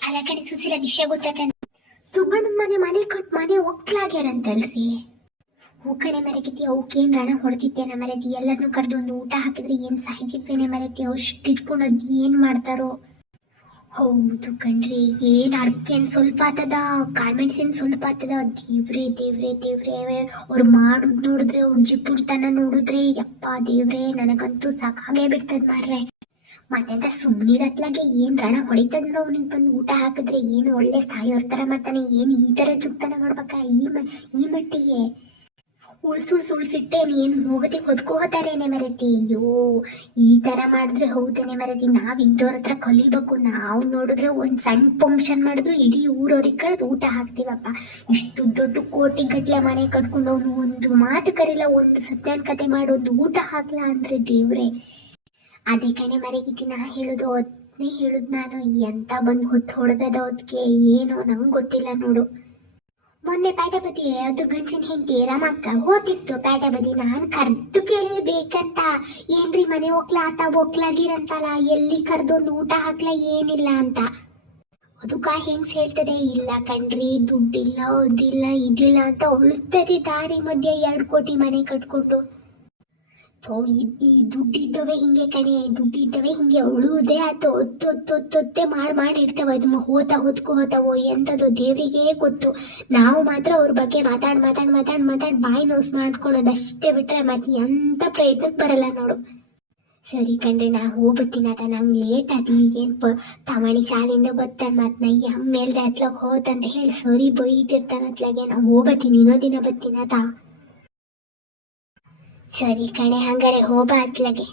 ಅಲ್ಲ ಸುಶೀಲ, ವಿಷಯ ಗೊತ್ತಾಗ ಸುಬ್ಬಣ್ಣನ ಮನೆ ಮನೆ ಕಟ್, ಮನೆ ಒಕ್ಲಾಗ್ಯಾರಂತಲ್ರಿ. ಹೂ ಕಣೆ ಮರಗಿತಿ ಅವಕ್ಕೇನ್ ರಣ ಹೊಡೆದಿದ್ದೇನೆ ಮರದಿ ಎಲ್ಲರನ್ನೂ ಕರೆದು ಒಂದು ಊಟ ಹಾಕಿದ್ರೆ ಏನ್ ಸಾಯ್ತಿದ್ವೇನೆ ಮರತಿ ಅವಷ್ಟು ಇಟ್ಕೊಂಡು ಏನ್ ಮಾಡ್ತಾರೋ? ಹೌದು ಕಣ್ರಿ, ಏನ್ ಅಡ್ಕೆ ಏನ್ ಸ್ವಲ್ಪ ಆತದ? ಕಾಳ್ಮೆಣ್ಸಿನ ಸ್ವಲ್ಪ ಆತದ? ದೇವ್ರೆ ದೇವ್ರೆ ದೇವ್ರೆ ಅವ್ರು ಮಾಡುದ್ ನೋಡಿದ್ರೆ, ಅವ್ರ ಜಿಪ್ಪುಡ್ತನ ನೋಡಿದ್ರೆ, ಯಪ್ಪ ದೇವ್ರೆ, ನನಗಂತೂ ಸಾಕಾಗೇ ಬಿಡ್ತದ ಮಾರ್ರೆ. ಮತ್ತೆಂತ ಸುಮ್ನಿರತ್ಲಾಗೆ ಏನ್ ರಣ ಹೊಡಿತದ ಅವ್ನಿಗೆ ಬಂದು ಊಟ ಹಾಕಿದ್ರೆ ಏನು ಒಳ್ಳೆ ಸಾಯೋರ್ ತರ ಮಾಡ್ತಾನೆ, ಏನ್ ಈ ತರ ಚುಕ್ತನ ಮಾಡ್ಬೇಕ ಈ ಮ, ಈ ಮಟ್ಟಿಗೆ? ಉಳ್ಸುಳ್ ಸುಳ್ಸಿಟ್ಟೇನೆ ಏನು ಹೋಗದೆ ಹೊದ್ಕೋತಾರೇನೆ ಮರತಿ? ಅಯ್ಯೋ, ಈ ತರ ಮಾಡಿದ್ರೆ ಹೌದೇನೆ ಮರತಿ? ನಾವ್ ಇಂಥವ್ರ ಹತ್ರ ಕಲಿಬೇಕು, ನಾವು ನೋಡಿದ್ರೆ ಒಂದ್ ಸಣ್ಣ ಫಂಕ್ಷನ್ ಮಾಡಿದ್ರು ಇಡೀ ಊರವ್ರಿಗೆ ಕಳೆದು ಊಟ ಹಾಕ್ತಿವಪ್ಪ. ಇಷ್ಟು ದೊಡ್ಡ ಕೋಟಿ ಗಟ್ಲೆ ಮನೆ ಕಟ್ಕೊಂಡು ಅವನು ಒಂದು ಮಾತು ಕರಿಲ್ಲ, ಒಂದು ಸತ್ಯಾನ್ ಕತೆ ಮಾಡಿ, ಒಂದು ಊಟ ಹಾಕ್ಲಾ ಅಂದ್ರೆ ದೇವ್ರೆ. ಅದೇ ಕಣೆ ಮರಗಿತಿ ನಾ ಹೇಳುದು ಅದನ್ನೇ ಹೇಳುದ್ ನಾನು, ಎಂತ ಬಂದು ಹೊತ್ತು ಹೊಡೆದದ ಅದಕ್ಕೆ ಏನು ನಂಗೆ ಗೊತ್ತಿಲ್ಲ ನೋಡು. ಮೊನ್ನೆ ಪೇಟೆ ಬದಿ ಅದು ಗಂಡಸಿನ ಹೆಂಡತಿ ರಮಕ್ಕ ಹೋತಿತ್ತು ಪೇಟೆ ಬದಿ ನಾನ್ ಕರ್ದು ಕೇಳಿದ್ರೆ ಬೇಕಂತ ಏನ್ರಿ ಮನೆ ಹೋಗ್ಲಾ ಆತ ಹೋಗ್ಲಾಗಿರಂತಲ್ಲ ಎಲ್ಲಿ ಕರ್ದೊಂದು ಊಟ ಹಾಕ್ಲಾ, ಏನಿಲ್ಲ ಅಂತ. ಅದಕ್ಕ ಹೆಂಗ್ಸ್ ಹೇಳ್ತದೆ, ಇಲ್ಲ ಕಣ್ರಿ, ದುಡ್ಡಿಲ್ಲ, ಅದಿಲ್ಲ, ಇದಿಲ್ಲ ಅಂತ ಉಳಿಸ್ತದೆ ದಾರಿ ಮಧ್ಯೆ, ಎರಡು ಕೋಟಿ ಮನೆ ಕಟ್ಕೊಂಡು. ಈ ದುಡ್ಡಿದ್ದವೆ ಹಿಂಗೆ ಕಣೆ, ದುಡ್ಡಿದ್ದವೆ ಹಿಂಗೆ ಉಳುವುದೇ ಆತು ಹೊತ್ತು ಹೊತ್ತು ಒತ್ತೊತ್ತೆ ಮಾಡಿ ಮಾಡಿ ಇರ್ತವೆ ಅದು ಹೋತ, ಹೊತ್ಕೊ, ಹೋತಾವೋ, ಎಂಥದ್ದು ದೇವರಿಗೆ ಗೊತ್ತು. ನಾವು ಮಾತ್ರ ಅವ್ರ ಬಗ್ಗೆ ಮಾತಾಡ್ ಮಾತಾಡ್ ಮಾತಾಡ್ ಮಾತಾಡ್ ಬಾಯಿ ನೋಸ್ ಮಾಡ್ಕೊಳೋದು ಅಷ್ಟೇ ಬಿಟ್ರೆ ಮತ್ತೆ ಎಂತ ಪ್ರಯತ್ನಕ್ಕೆ ಬರಲ್ಲ ನೋಡು. ಸರಿ ಕಣ್ರಿ, ನಾ ಹೋಗ್ಬತ್ತೀನಿ ಅದ ನಂಗೆ ಲೇಟ್ ಆದಿ ಈಗೇನು ಪ, ತಮಣಿ ಶಾಲೆಯಿಂದ ಬತ್ತಾನ ಮತ್ತು ನಾ ಹತ್ಲಕ್ ಹತ್ಲಾಗ ಹೋತಂತ ಹೇಳಿ ಸರಿ ಬೈತಿರ್ತಾನತ್ಲಾಗೆ. ನಾ ಹೋಗ್ಬತ್ತೀನಿ ಇನ್ನೊಂದಿನ ದಿನ ಬತ್ತೀನಿ ಆತ. ಸರಿ ಕಣೆ ಹಂಗಾರೆ ಹೋಗ ಅತ್ಲಾಗೆ